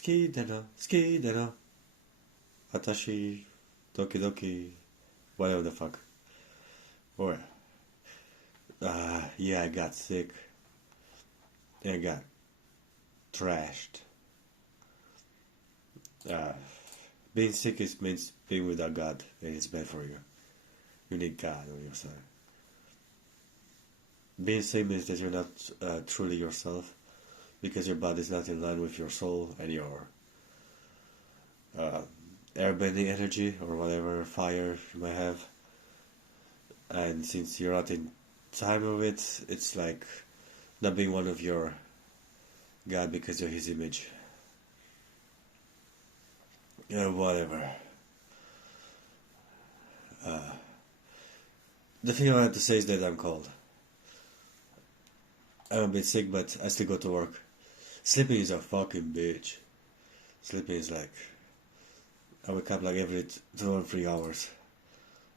ski deno, atashi, doki doki, whatever the fuck. Or, yeah, I got sick. I got trashed. Being sick means being without God, and it's bad for you. You need God on your side. Being sick means that you're not truly yourself, because your body is not in line with your soul and your airbending energy or whatever fire you might have. And since you're not in time with it, it's like not being one of your God because you're His image. Yeah, whatever. The thing I have to say is that I'm cold. I'm a bit sick, but I still go to work. Sleeping is a fucking bitch. Sleeping is like, I wake up like every 2 or 3 hours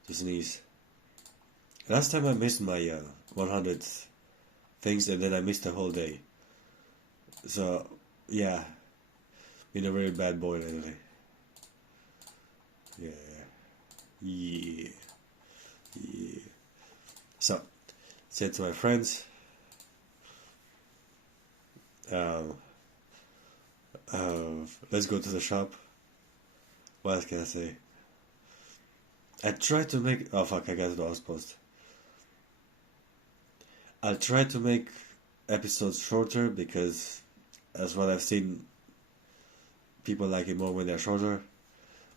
to sneeze. Last time I missed my 100 things, and then I missed the whole day. So, yeah, been a very bad boy lately. Yeah. So, said to my friends, let's go to the shop. What else can I say? I tried to make... Oh fuck, I got the last post. I'll try to make episodes shorter because, as what I've seen, people like it more when they're shorter.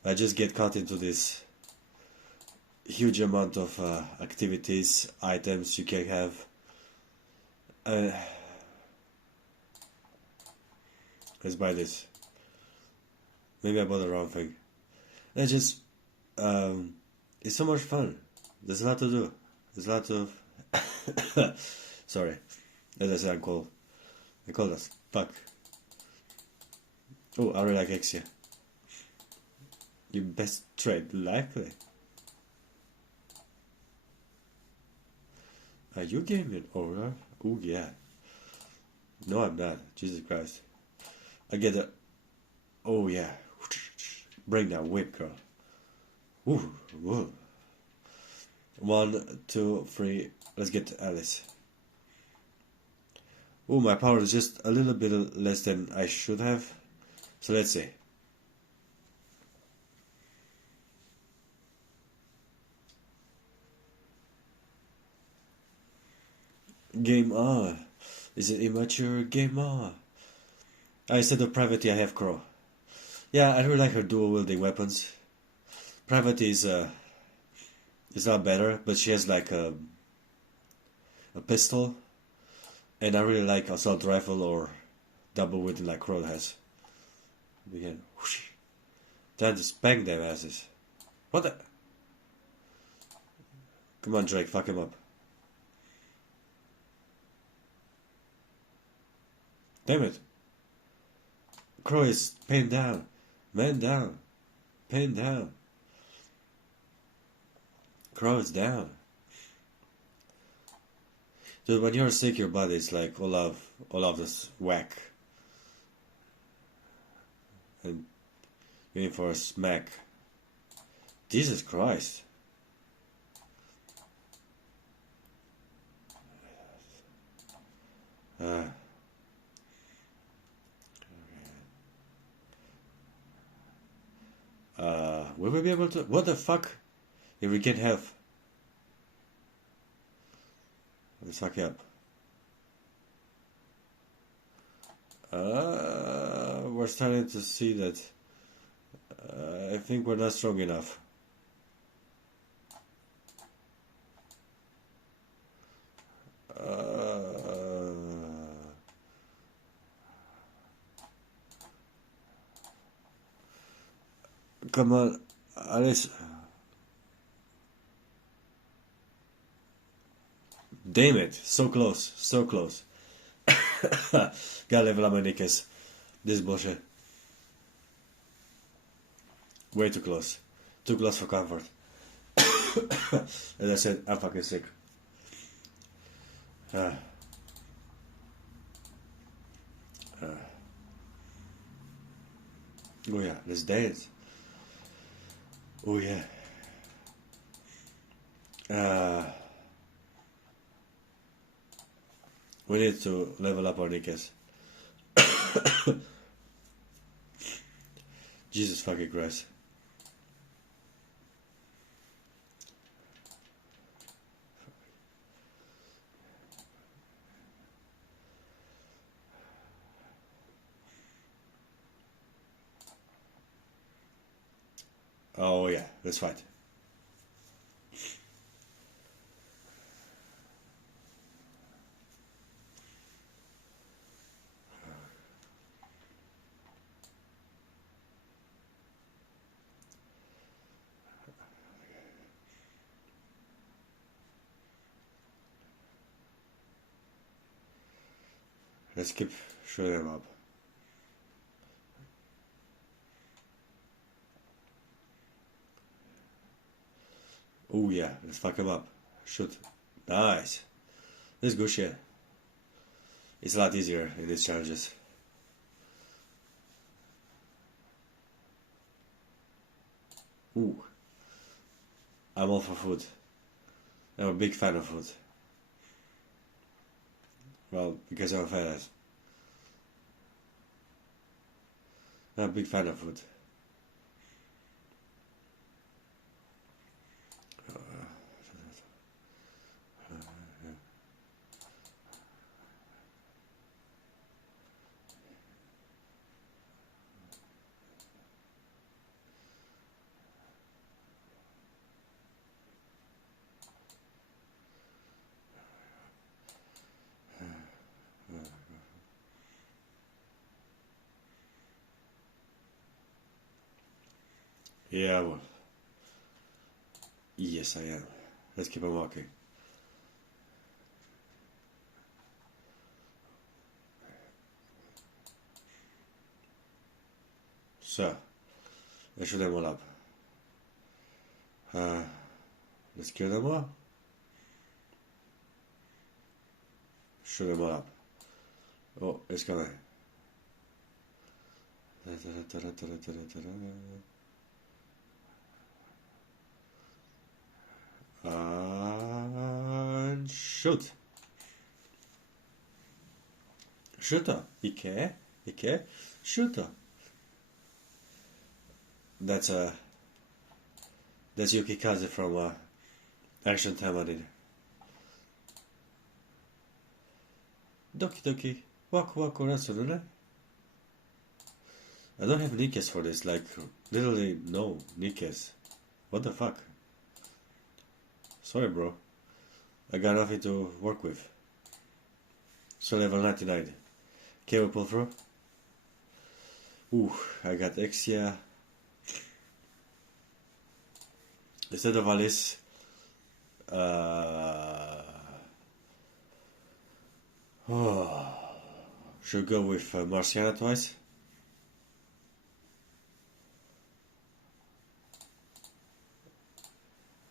I just get caught into this huge amount of activities, items you can have. Let's buy this. Maybe I bought the wrong thing. It's just, it's so much fun. There's a lot to do. There's a lot of... Sorry. As I said, I'm cold. I'm cold as fuck. Oh, I really like Exia. Your best trade, likely. Are you gaming over? Oh yeah. No, I'm not. Jesus Christ. I get a... Oh yeah. Bring that whip, girl. Ooh, whoa. 1, 2, 3. Let's get Alice. Oh, my power is just a little bit less than I should have. So let's see. Game on. Is it immature? Game on. Instead of Pravity, I have Crow. Yeah, I really like her dual wielding weapons. Pravity is not better, but she has like a pistol, and I really like assault rifle or double wielding like Crow has. We can whoosh, time to spank them asses. What the? Come on, Drake, fuck him up. Damn it. Crow is pinned down. Man down. Pinned down. Crow is down. Dude, when you're sick, your body is like all of this whack. And you're in for a smack. Jesus Christ. Will we be able to... What the fuck? If we can have... Let's fuck you up. We're starting to see that... I think we're not strong enough. Come on, Alice. Damn it, so close, so close. Gotta level up my Nikkes. This is bullshit. Way too close. Too close for comfort. As I said, I'm fucking sick. Oh yeah, let's dance. Oh yeah. We need to level up our Nikkes. Jesus fucking Christ. Oh yeah, let's fight. Let's keep shooting them up. Oh yeah, let's fuck him up. Shoot. Nice. This is good shit. It's a lot easier in these challenges. Ooh. I'm all for food. I'm a big fan of food. Well, because I'm a fat ass. I'm a big fan of food. Yeah, well. Yes, I am. Let's keep on walking. So, let's shoot them all up. Let's kill them all. Shoot them all up. Oh, it's coming. And shoot. Shoot her. Nikke. Shoot her. That's Yukikaze from Action Time Anime. Doki doki. Waku waku ratsuru ne? I don't have Nikkes for this, like, literally no Nikkes. What the fuck? Sorry, bro. I got nothing to work with. So level 99. Can we pull through? Ooh, I got Exia. Instead of Alice, should go with Marciana twice.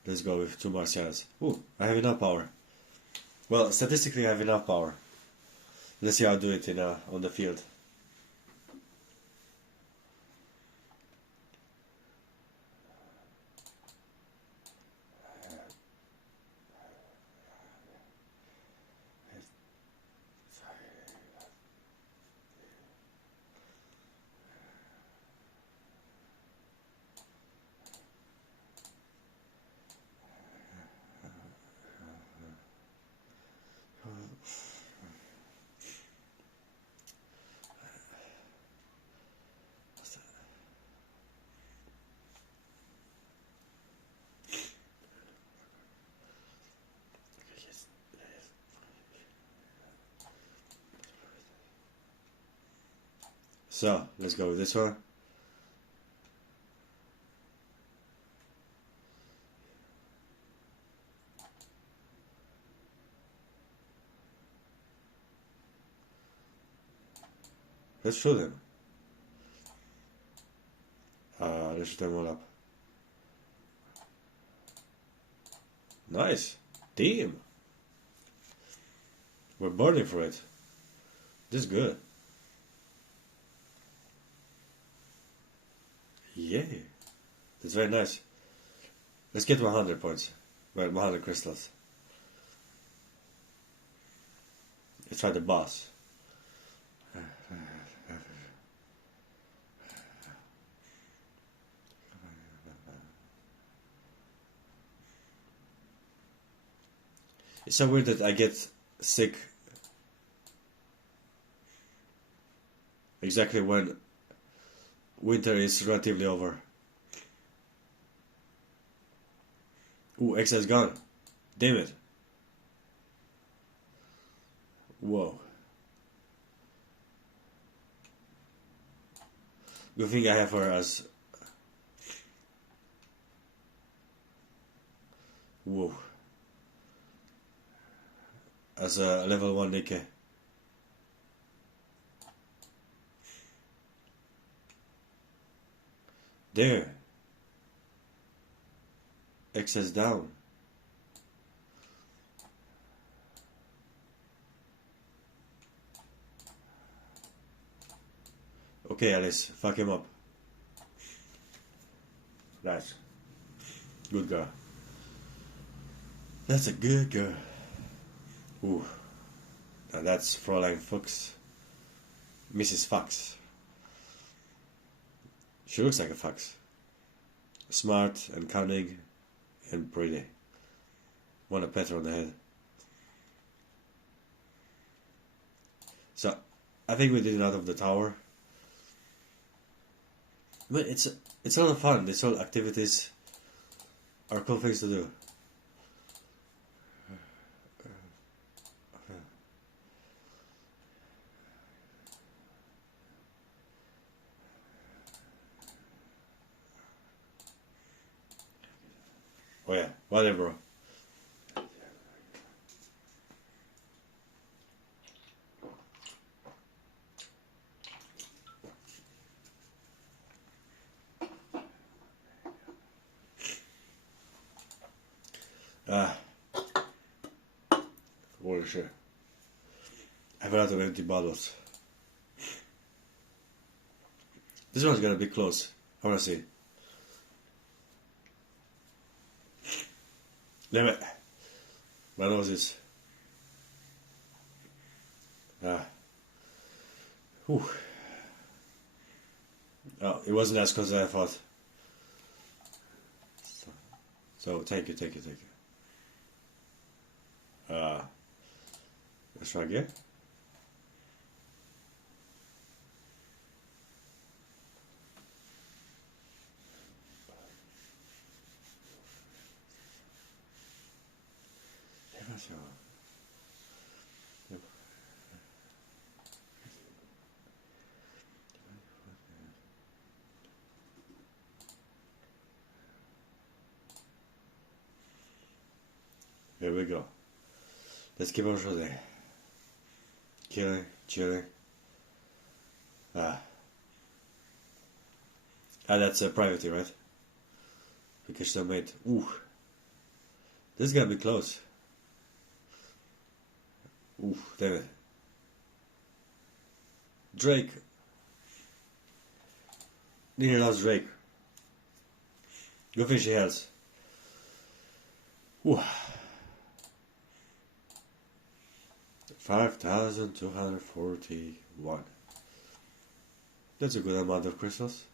Let's go with 2 Marcianas. Ooh, I have enough power. Well, statistically I have enough power. Let's see how I do it on the field. So, let's go with this one. Let's shoot them. Let's shoot them all up. Nice. Damn. We're burning for it. This is good. Yeah, that's very nice. Let's get 100 points. Well, 100 crystals. Let's try the boss. It's so weird that I get sick exactly when winter is relatively over. Ooh, X has gone. Damn it. Whoa. Good thing I have her as... Whoa. As a level 1 Nikke. There. Excess down. Okay, Alice, fuck him up. Nice. Good girl. That's a good girl. Ooh. Now that's Fräulein Fuchs. Mrs. Fox. She looks like a fox. Smart and cunning and pretty. Want to pet her on the head. So, I think we did it out of the tower. But it's a lot of fun. These whole activities are cool things to do. Oh yeah, whatever. Holy shit. I have a lot of empty bottles. This one's gonna be close. I wanna see. Damn it. My nose is... Whew. Oh, it wasn't as close as I thought. So, thank you. Let's try again. Here we go. Let's keep on shooting. Chilling. That's a privacy, right? Because they made... Ooh. This is gonna be close. Ooh, damn it. Drake. Nearly lost Drake. Good thing she has. Ooh. 5,241. That's a good amount of crystals.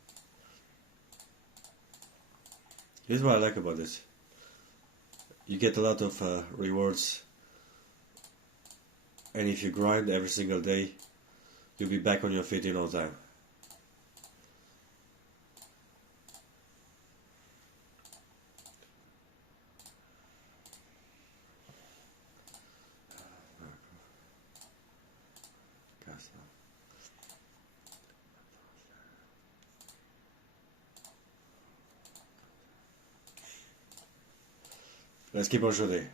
Here's what I like about this. You get a lot of rewards, and if you grind every single day, you'll be back on your feet in no time. Let's keep on shooting.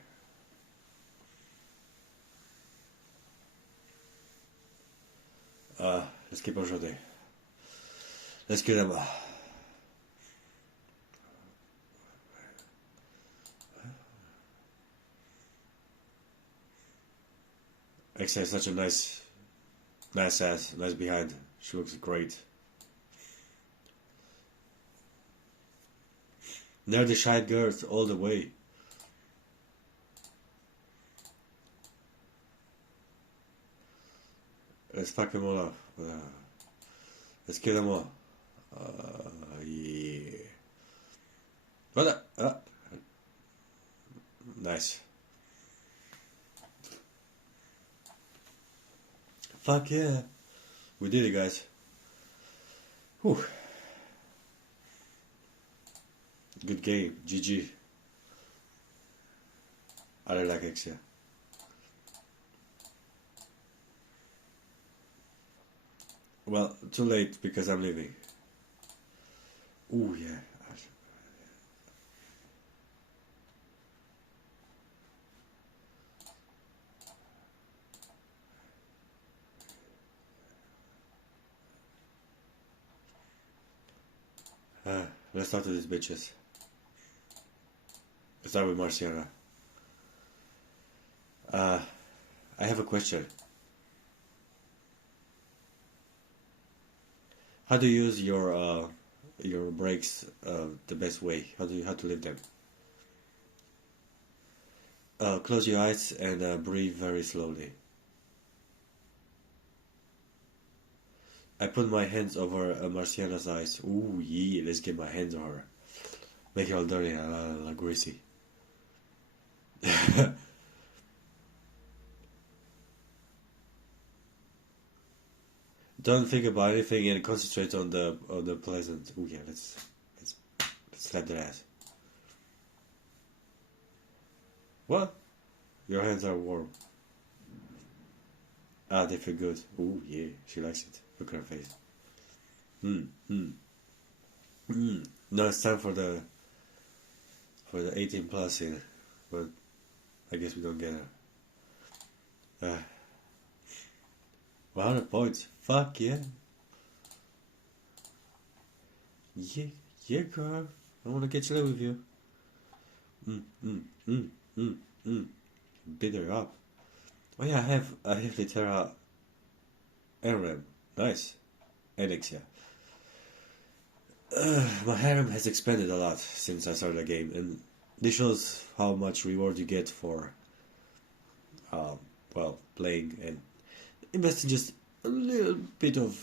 Let's keep on shooting. Let's kill them. X has such a nice ass, nice behind. She looks great. Nerdy shy girls all the way. Let's fuck them all up. Let's kill them all. Yeah. What? Nice. Fuck yeah. We did it, guys. Whew. Good game. GG. I don't like X, yeah. Well, too late because I'm leaving. Ooh, yeah. Let's start with these bitches. Let's start with Marciana. I have a question. How do you use your brakes the best way? How to lift them? Close your eyes and breathe very slowly. I put my hands over Marciana's eyes. Ooh, yeah, let's get my hands on her. Make it all dirty and greasy. Don't think about anything and concentrate on the pleasant. Ooh, yeah, let's slap their ass. What? Your hands are warm. Ah, they feel good. Ooh, yeah, she likes it. Look at her face. Now it's time for the 18 plus in, but I guess we don't get her. 100 points. Fuck yeah. Yeah, girl. I wanna get lit with you. Beat her up. Oh yeah, I have Litera Harem. Nice. Annex, yeah. My harem has expanded a lot since I started the game, and this shows how much reward you get for, well, playing and investing just a little bit of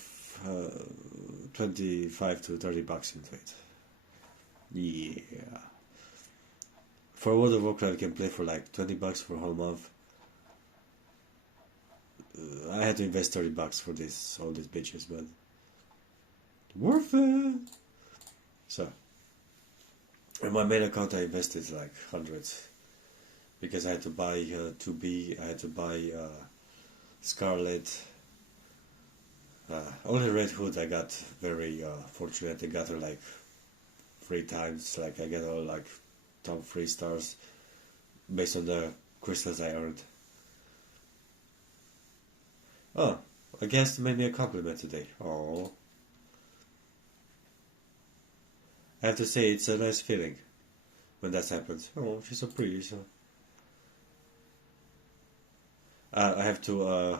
25 to 30 bucks into it. Yeah. For World of Warcraft, you can play for like 20 bucks for a whole month. I had to invest 30 bucks for all these bitches, but worth it. So, in my main account, I invested like hundreds because I had to buy 2B, I had to buy Scarlet. Only Red Hood I got very fortunate. I got her like 3 times. Like I got all like top 3 stars based on the crystals I earned. Oh, a guest made me a compliment today. Oh, I have to say it's a nice feeling when that happens. Oh, she's so pretty. So I have to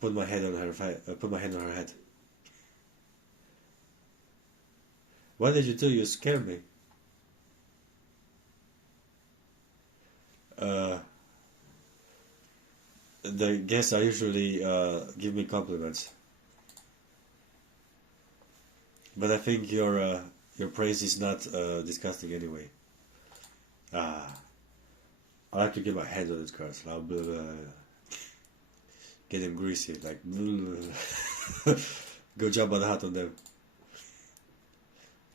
put my head on her. Put my hand on her head. What did you do? You scared me. The guests are usually give me compliments, but I think your praise is not disgusting anyway. I like to get my hands on these girls. Blah, blah, blah. Get them greasy, like go jump on the hat on them.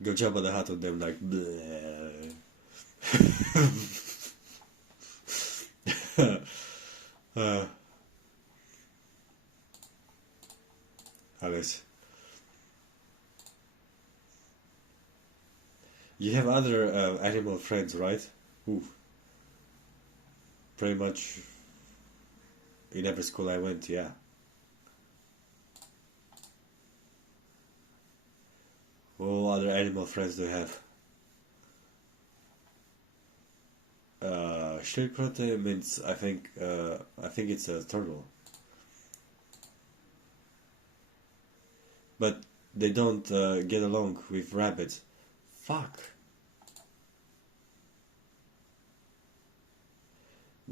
Go jump on the hat on them, like Alice. You have other animal friends, right? Ooh. Pretty much in every school I went, yeah. What other animal friends do you have? Schildkröte means I think it's a turtle, but they don't get along with rabbits. Fuck.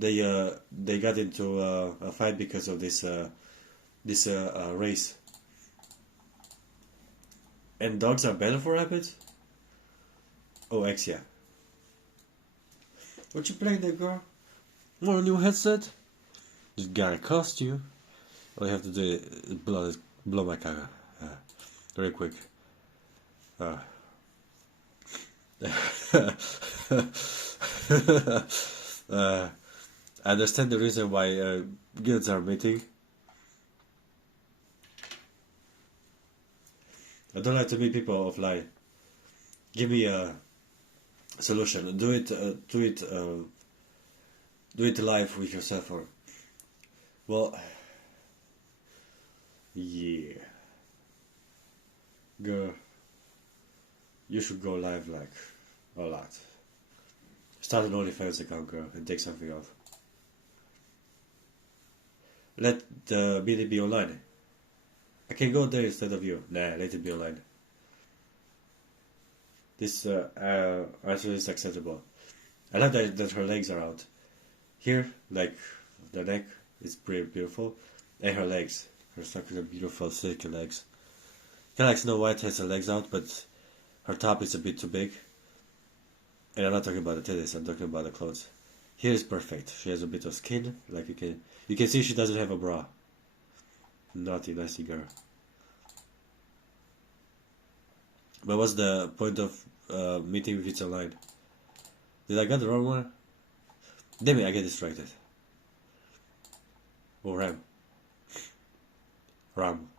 they got into a fight because of this race. And dogs are better for rabbits? Oh, X, yeah. What you playing there, girl? Want a new headset? Just gotta cost you. All you have to do is blow my caca. Very quick. I understand the reason why guilds are meeting. I don't like to meet people offline. Give me a solution. Do it live with yourself, or well, yeah, girl, you should go live like a lot. Start an OnlyFans account, girl, and take something off. Let the meeting be online. I can go there instead of you. Nah, let it be online. This answer is acceptable. I like that her legs are out. Here, like the neck, is pretty beautiful, and her legs. Her fucking beautiful silky legs. Kinda like Snow White has her legs out, but her top is a bit too big. And I'm not talking about the titties. I'm talking about the clothes. Here is perfect. She has a bit of skin, like you can see she doesn't have a bra. Naughty, nasty girl. But what's the point of meeting if it's online? Did I get the wrong one? Damn it, I get distracted. Oh, Ram. Ram.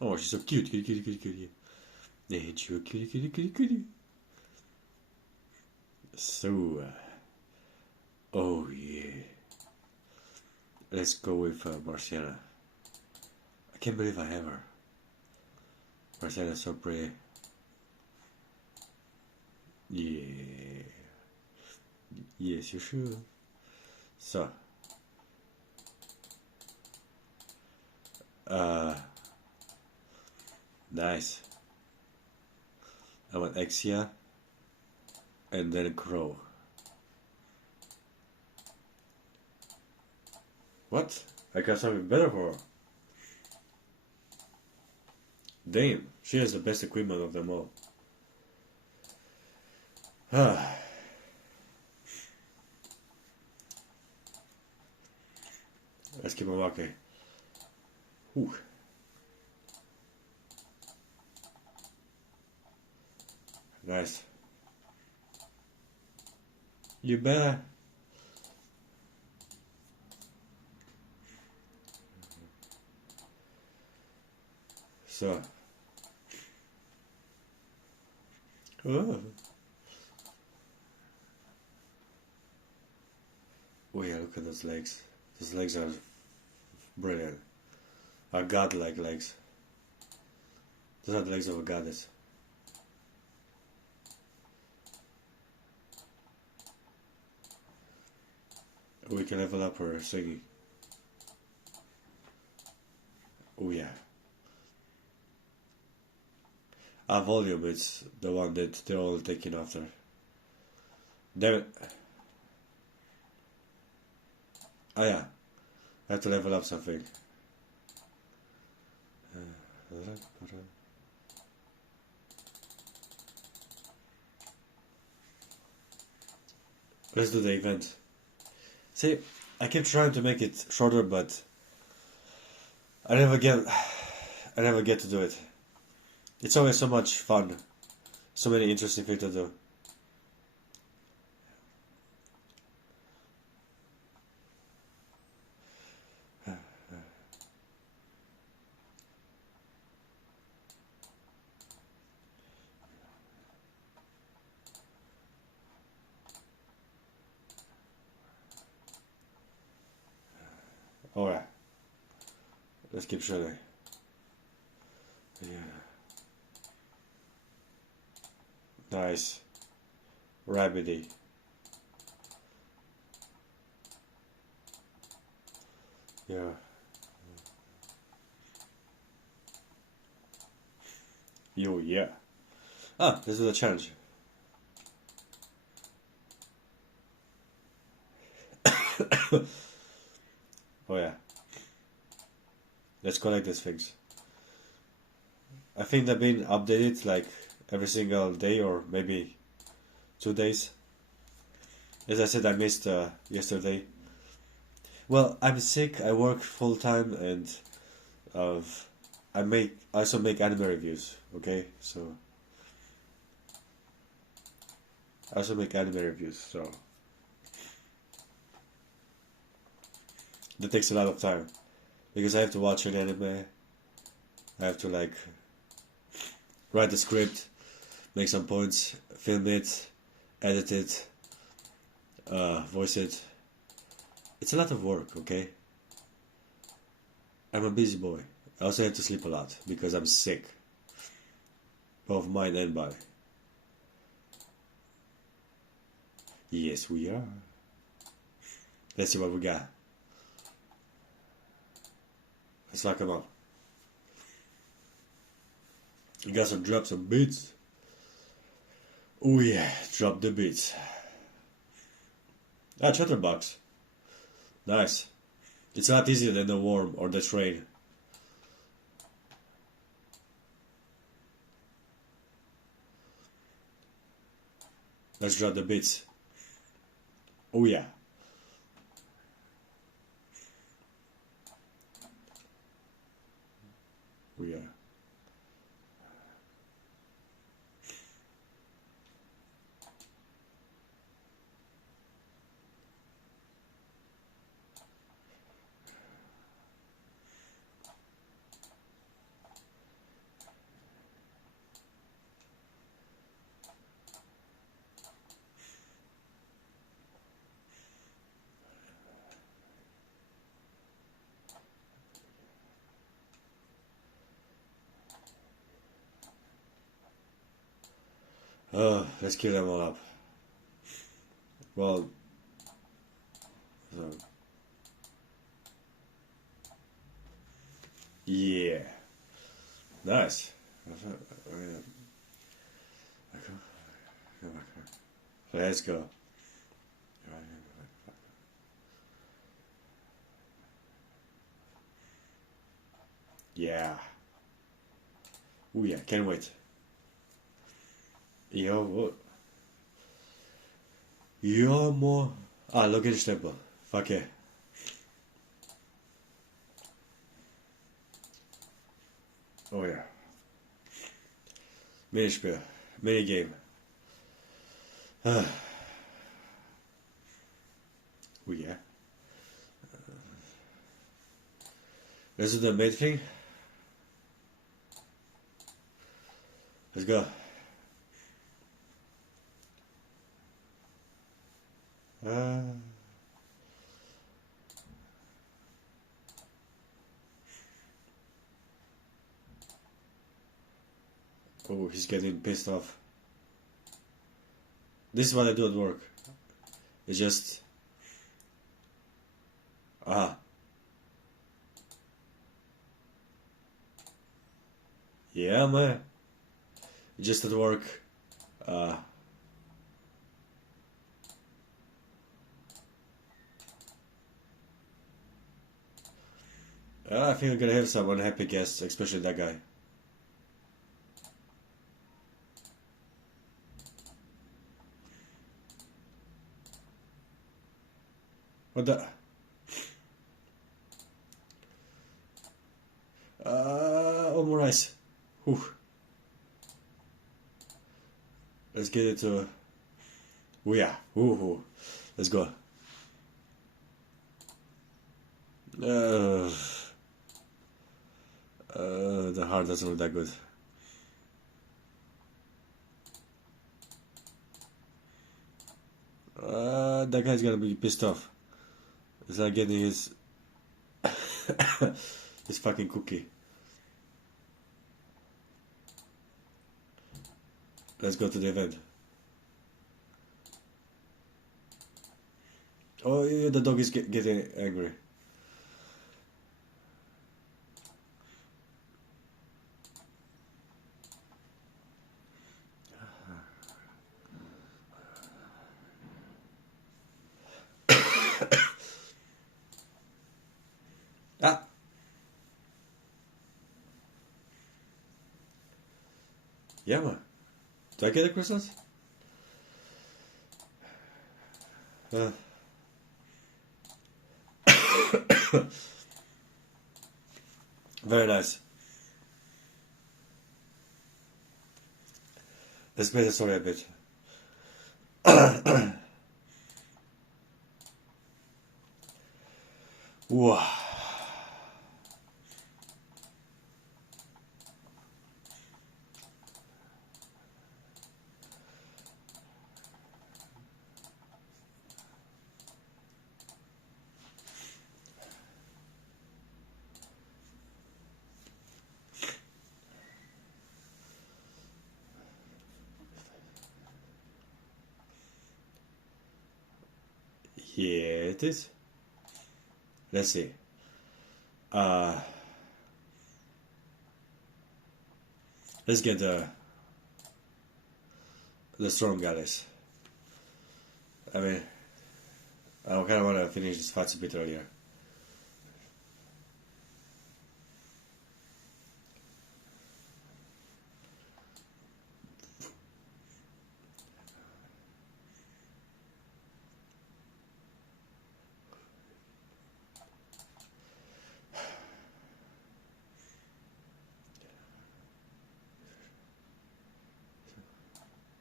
Oh, she's so cute. Cutie. Ain't you a cutie. So, oh yeah. Let's go with Marciana. I can't believe I have her. Marciana's so pretty. Yeah. Yes, you should. So. Nice. I want Exia. And then Crow. What? I got something better for her. Damn, she has the best equipment of them all. Let's keep on walking. Whew. Nice. You better. So. Oh. Oh yeah, look at those legs. Those legs are brilliant. Are god-like legs. Those are the legs of a goddess. We can level up her singing. Oh yeah. Our volume is the one that they're all taking after. Damn it. Oh yeah. I have to level up something. Let's do the event. See, I keep trying to make it shorter, but I never get to do it. It's always so much fun. So many interesting things to do. Alright. Let's keep shooting. Yeah. Nice. Rabbity. Yeah. Yo, yeah. Ah, this is a challenge. Oh yeah. Let's collect these things. I think they've been updated like every single day or maybe 2 days. As I said, I missed yesterday. Well, I'm sick. I work full time and uh, I also make anime reviews. Okay, so I also make anime reviews. So that takes a lot of time because I have to watch an anime. I have to like write the script, make some points, film it, edit it, voice it. It's a lot of work, okay? I'm a busy boy. I also have to sleep a lot because I'm sick, both mind and body. Yes, we are. Let's see what we got. Let's lock them up. You got some drops of beats. Oh yeah, drop the beats. Ah, chatterbox. Nice. It's a lot easier than the worm or the train. Let's drop the beats. Oh yeah. Oh yeah. Let's kill them all up. Well, so, yeah. Nice. Let's go. Yeah. Oh yeah, can't wait. Yo, yo more. Ah, Loginstempel. Fuck yeah. Oh yeah. Minispiel. Minigame. Oh yeah. This is the main thing. Let's go. Oh, he's getting pissed off. This is what I do at work. It's just... Ah. Yeah, man. Just at work. I think I'm gonna have some unhappy guests, especially that guy. What the? One more ice. Whew. Let's get it to... Oh yeah. Ooh. Let's go. The heart doesn't look that good. That guy's gonna be pissed off. He's not getting his his fucking cookie. Let's go to the event. Oh yeah, the dog is getting angry. Yeah, man. Do I get a croissant? Very nice. Let's play the story a bit. Wow. Yeah, it is. Let's see. Let's get the strong guys. I mean, I kind of want to finish this fight a bit earlier.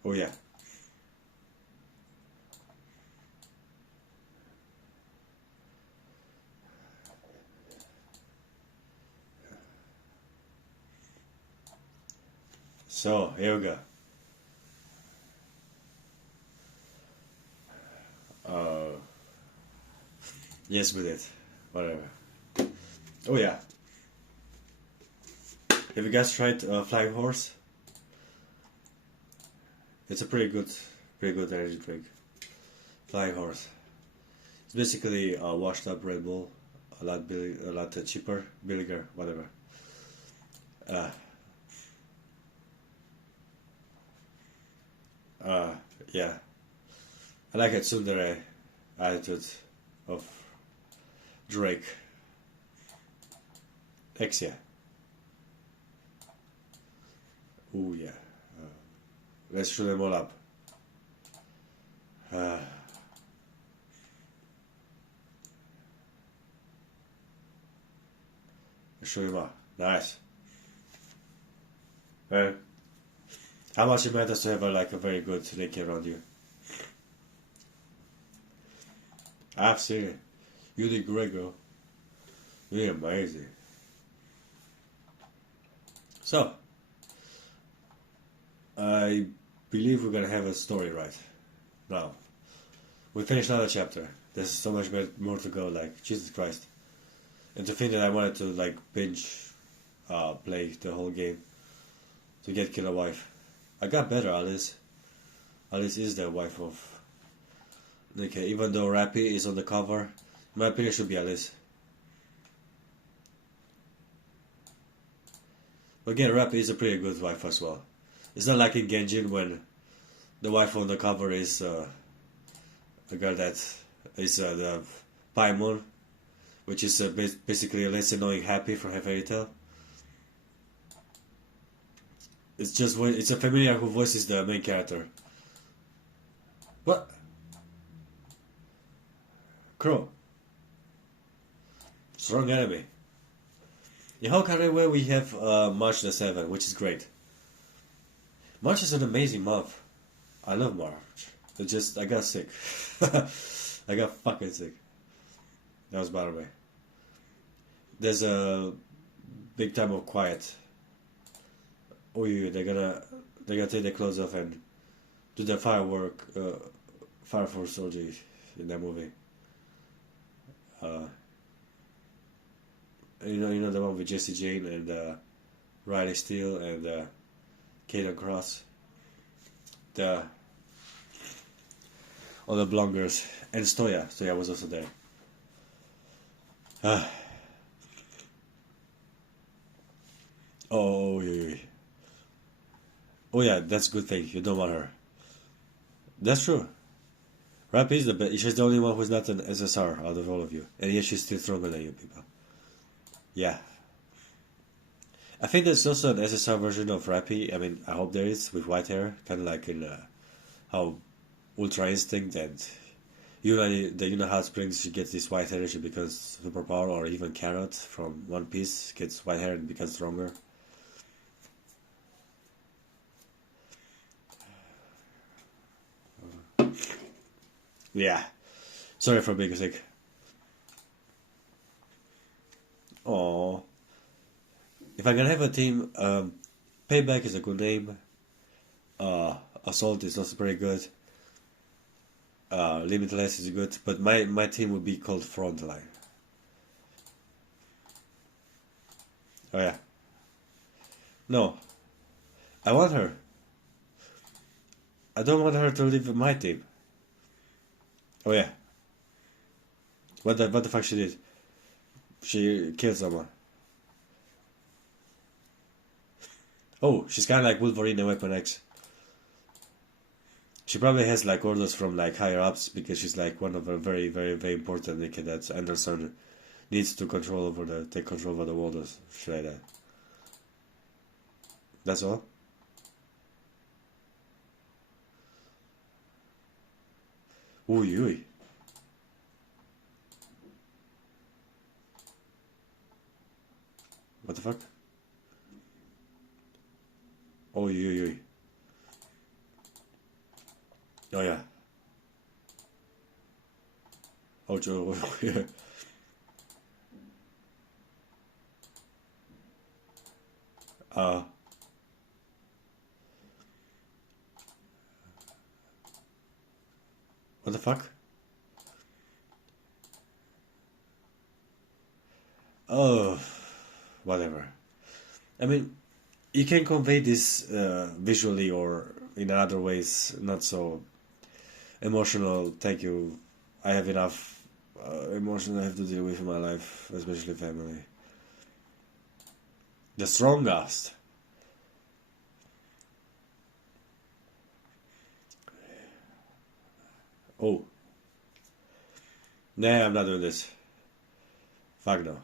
Oh yeah. So here we go. Yes, we did. Whatever. Oh yeah. Have you guys tried Flying Horse? It's a pretty good energy drink. Flying Horse. It's basically a washed up Red Bull, a lot cheaper, billiger, whatever. Yeah. I like it tsundere attitude of Drake. X, yeah. Ooh, yeah. Let's shoot them all up. Show him up. Nice. How much it matters to have a very good Nikke around you? I've seen it. You did great, girl. You did amazing. So, I believe we're gonna have a story right now. We finished another chapter. There's so much more to go. Like Jesus Christ, and to think that I wanted to binge play the whole game to get Killer Wife. I got better, Alice. Alice is the wife of Nikke. Even though Rappy is on the cover, in my opinion, it should be Alice. But again, Rappy is a pretty good wife as well. It's not like in Genjin when the wife on the cover is the girl that is the Paimon, which is basically a less annoying Happy from her fairy tale. It's a familiar who voices the main character. What? Crow. Strong enemy. In Hokage we have March the 7th, which is great. March is an amazing month. I love March. I got sick. I got fucking sick. That was bad of me. There's a big time of quiet. Oh yeah, they're gonna take their clothes off and do the fire force orgy in that movie. You know the one with Jesse Jane and Riley Steele and Caden Cross. All the blonde girls and Stoya. Stoya was also there. Oh yeah. Oh yeah, that's a good thing. You don't want her. That's true. Rap is the best. She's the only one who's not an SSR out of all of you, and yet she's still stronger than you people. Yeah. I think there's also an SSR version of Rappy. I mean, I hope there is with white hair, kind of like in how Ultra Instinct and Heart Springs. She gets this white hair, she becomes superpower, or even Carrot from One Piece gets white hair and becomes stronger. Yeah, sorry for being sick. Oh, if I can have a team, Payback is a good name. Assault is also very good. Limitless is good, but my team would be called Frontline. Oh yeah. No, I want her. I don't want her to leave my team. Oh yeah. What the fuck she did? She killed someone. Oh, she's kind of like Wolverine and Weapon X. She probably has like orders from like higher ups because she's like one of a very very very important Nikke that Anderson needs to take control over the world or shit like that. That's all. Uy uy. What the fuck? Uy uy uy. Oh yeah. Oh Joe. Yeah. Uh. What the fuck? Oh, whatever. I mean, you can convey this visually or in other ways, not so emotional. Thank you. I have enough emotion I have to deal with in my life, especially family. The strongest. Oh, nah, I'm not doing this. Fuck no.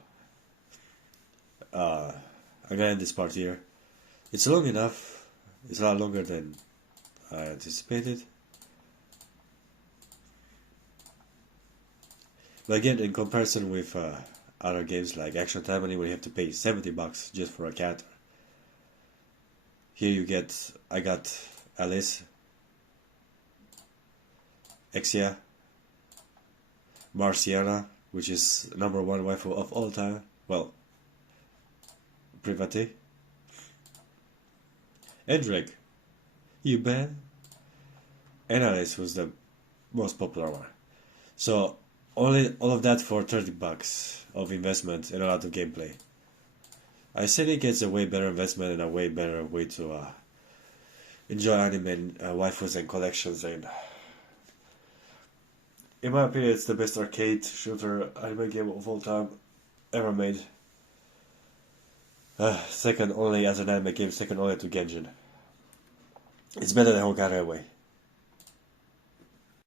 I'm gonna end this part here. It's long enough. It's a lot longer than I anticipated. But again, in comparison with other games like Action Time, where you have to pay $70 just for a cat. Here you get, I got Alice, Exia, Marciana, which is #1 waifu of all time. Well, Private, and Drake. You bet. And Alice was the most popular one. So only all of that for $30 of investment and a lot of gameplay. I said it gets a way better investment and a way better way to enjoy anime and waifus and collections, and in my opinion it's the best arcade shooter anime game of all time ever made. Second only as an anime game, second only to Genshin. It's better than Hokage Away.